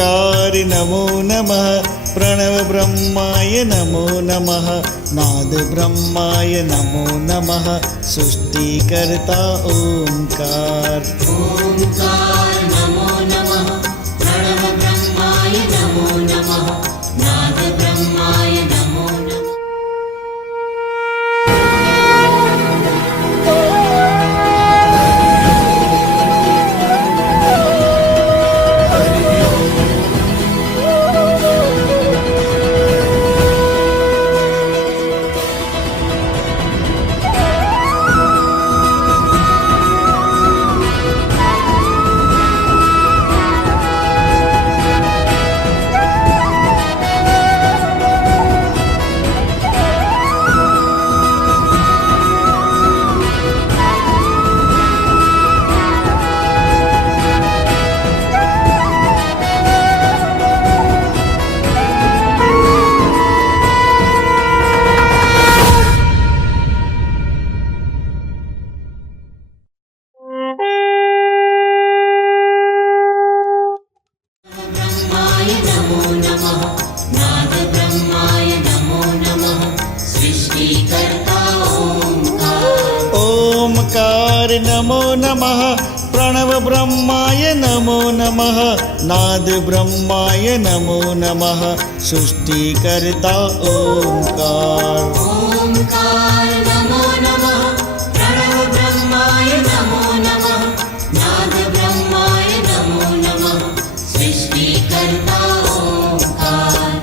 ओंकारि नमो नमः प्रणव ब्रह्माय नमो नमः नाद ब्रह्माय नमो नमः सृष्टिकर्ता ओंकार। ओंकार नमो नमः प्रणव ब्रह्माय नमो नमः नाद ब्रह्माय नमो नमः। ओंकार नमो नमः प्रणव ब्रह्माय नमो नमः नाद ब्रह्माय नमो नमः सृष्टिकर्ता ओंकार। ओंकार नमो नमः प्रणव ब्रह्माय नमो नमः नाद ब्रह्माय नमो नमः सृष्टिकर्ता ओंकार।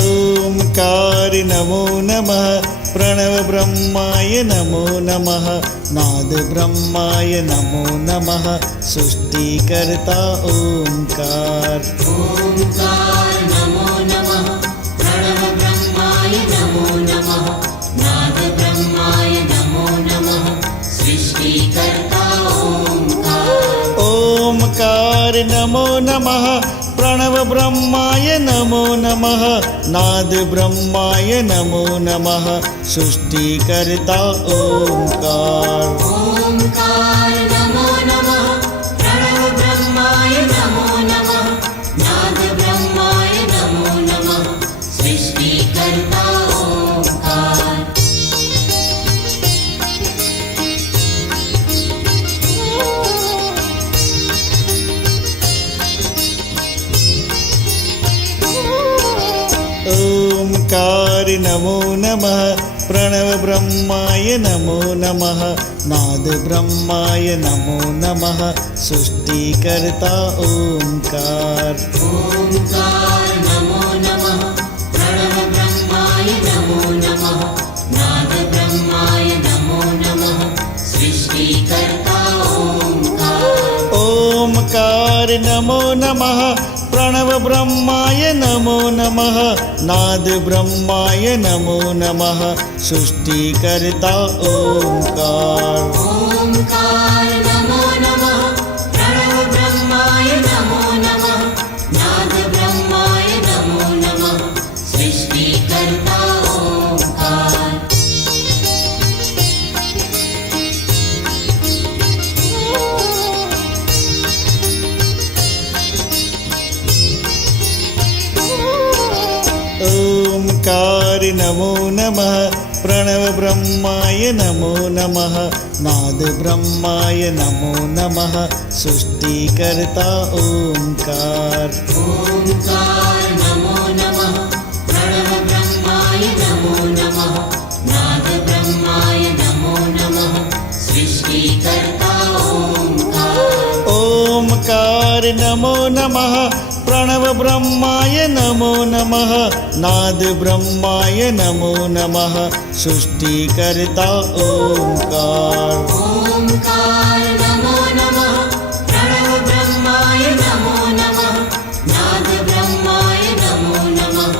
ओंकार नमो नमः प्रणव ब्रह्माय नमो नमः नाद ब्रह्माय नमो नमः सृष्टिकर्ता ओंकार। ओंकार नमो नमः प्रणव ब्रह्माय नमो नमः नाद ब्रह्माय नमो नमः सृष्टिकर्ता ओंकार। ओंकार नमो नमः प्रणव ब्रह्माय नमो नमः नाद ब्रह्माय नमो नमः सृष्टिकर्ता ओंकार। ओंकार नमो नमः प्रणव ब्रह्माय नमो नमः नाद ब्रह्माय नमो नमः सृष्टिकर्ता ओंकार। ओंकार नमो नमः प्रणव ब्रह्माय नमो नमः नाद ब्रह्माय नमो नमः सृष्टिकर्ता ओंकार। ओंकार नमो नमः प्रणव ब्रह्माय नमो नमः नाद ब्रह्माय नमो नमः सृष्टिकर्ता ओंकार। ओंकार नमो नमः प्रणव ब्रह्माय नमो नमः नाद ब्रह्माय नमो नमः सृष्टिकर्ता ओंकार। ओंकार नमो नमः प्रणव ब्रह्माय नमो नमः नाद ब्रह्माय नमो नमः सृष्टिकर्ता ओंकार। ओंकार नमो नमः प्रणव ब्रह्माय नमो नमः नाद ब्रह्माय नमो नमः सृष्टिकर्ता ओंकार। ओंकार नमो नमः प्रणव ब्रह्माय नमो नमः नाद ब्रह्माय नमो नमः सृष्टिकर्ता ओंकार। ओंकार नमो नमः प्रणव ब्रह्माय नमो नमः नाद ब्रह्माय नमो नमः सृष्टिकर्ता ओंकार। ओंकार नमो नमः प्रणव ब्रह्माय नमो नमः नाद ब्रह्माय नमो नमः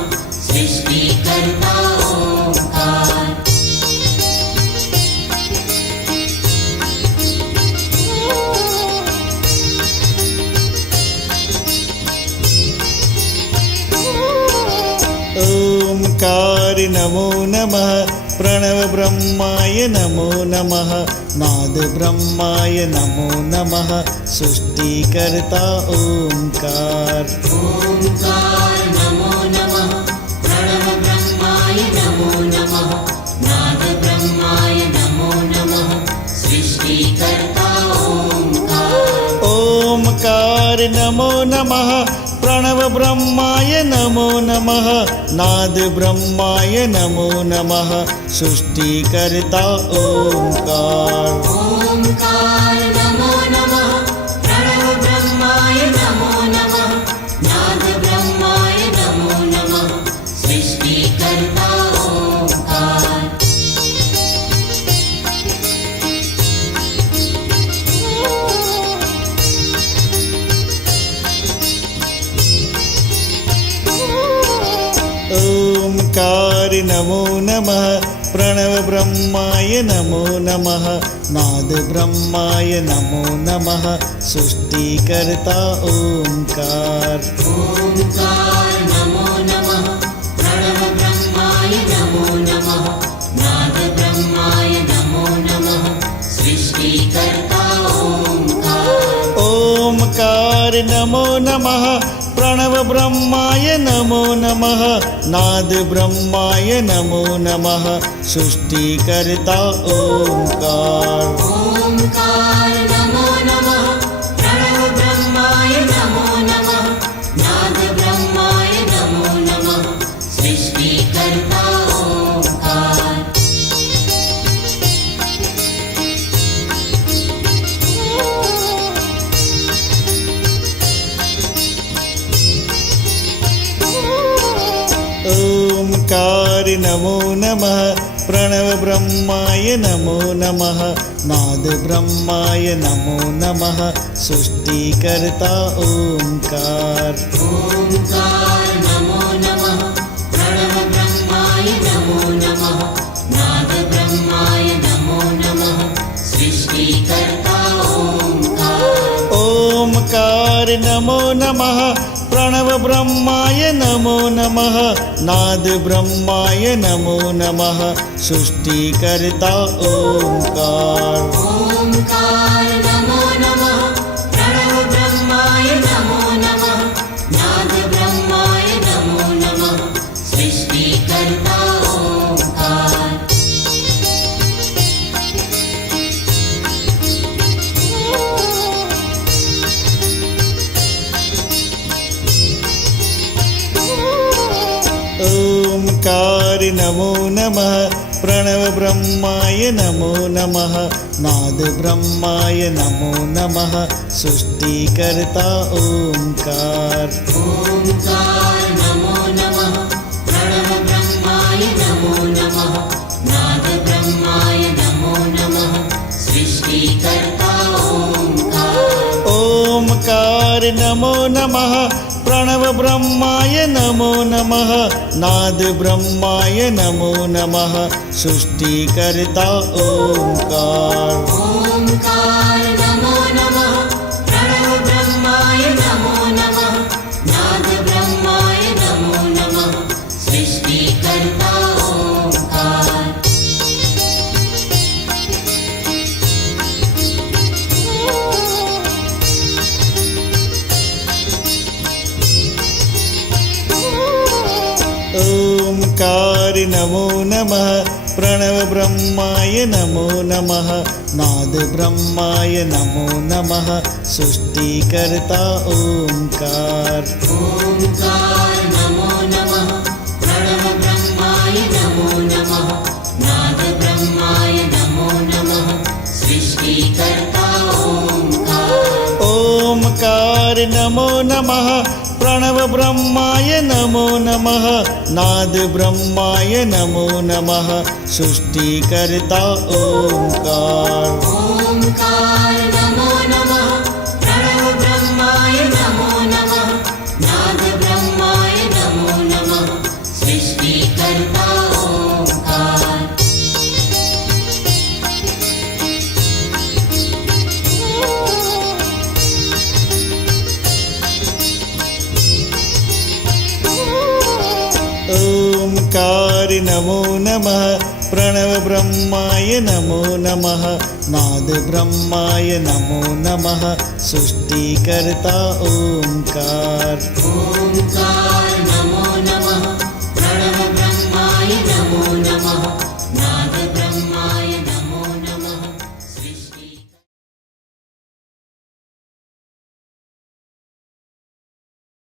सृष्टिकर्ता ओंकार। ओंकार नमो नमः प्रणव ब्रह्माय नमो नमः नाद ब्रह्माय नमो नमः सृष्टिकर्ता ओंकार। ओंकार नमो नमः प्रणव ब्रह्माय नमो नमः नाद ब्रह्माय नमो नमः सृष्टिकर्ता ओंकार। ओंकार नमो नमः प्रणव ब्रह्माय नमो नमः नाद ब्रह्माय नमो नमः सृष्टिकर्ता ओंकार। ओंकार नमो नमः प्रणव ब्रह्माय नमो नमः नाद ब्रह्माय नमो नमः सृष्टिकर्ता ओंकार। ओंकार नमो नमः प्रणव ब्रह्माय नमो नमः नाद ब्रह्माय नमो नमः सृष्टिकर्ता ओंकार। ओंकार नमो नमः प्रणव ब्रह्माय नमो नमः नाद ब्रह्माय नमो नमः सृष्टिकर्ता ओंकार। ओंकार नमो नमः प्रणव ब्रह्माय नमो नमः नाद ब्रह्माय नमो नमः सृष्टिकर्ता ओंकार। ओंकार नमो नमः प्रणव ब्रह्माय नमो नमः नाद ब्रह्माय नमो नमः सृष्टिकर्ता ओंकार। ओंकार नमो नमः प्रणव ब्रह्माय नमो नमः नाद ब्रह्माय नमो नमः सृष्टिकर्ता ओंकार। ओंकार नमो नमः प्रणव ब्रह्माय नमो नमः नाद ब्रह्माय नमो नमः सृष्टिकर्ता ओंकार। ओंकार नमो नमः प्रणव ब्रह्माय नमो नमः नाद ब्रह्माय नमो नमः सृष्टिकर्ता ओंकार। ओंकार नमो नमः प्रणव ब्रह्माय नमो नमः नाद ब्रह्माय नमो नमः सृष्टिकर्ता ओंकार। ओंकार नमो नमः प्रणव ब्रह्माय नमो नमः नाद ब्रह्माय नमो नमः सृष्टिकर्ता ओंकार। ओंकार नमो नमः प्रणव ब्रह्माय नमो नमः नाद ब्रह्माय नमो नमः सृष्टिकर्ता ओंकार। ओंकार नमो नमः प्रणव ब्रह्माय नमो नमः नाद ब्रह्माय नमो नमः सृष्टिकर्ता ओंकार। ओंकार नमो नमः प्रणव ब्रह्माय नमो नमः नाद ब्रह्माय नमो नमः सृष्टिकर्ता ओंकार। ओंकार नमो नमः प्रणव ब्रह्माय नमो नमः नाद ब्रह्माय नमो नमः सृष्टिकर्ता ओंकार। ओंकार नमो नमः प्रणव ब्रह्माय नमो नमः नाद ब्रह्माय नमो नमः सृष्टिकर्ता ओंकार। ओंकार नमो नमः प्रणव ब्रह्माय नमो नमः नाद ब्रह्माय नमो नमः सृष्टिकर्ता ओंकार। ओंकार नमो नमः प्रणव ब्रह्माय नमो नमः नाद ब्रह्माय नमो नमः सृष्टिकर्ता ओंकार। ओंकार नमो नमः प्रणव ब्रह्माय नमो नमः नाद ब्रह्माय नमो नमः सृष्टिकर्ता ओंकार ओंकार नमो नमः प्रणव ब्रह्माय नमो नमः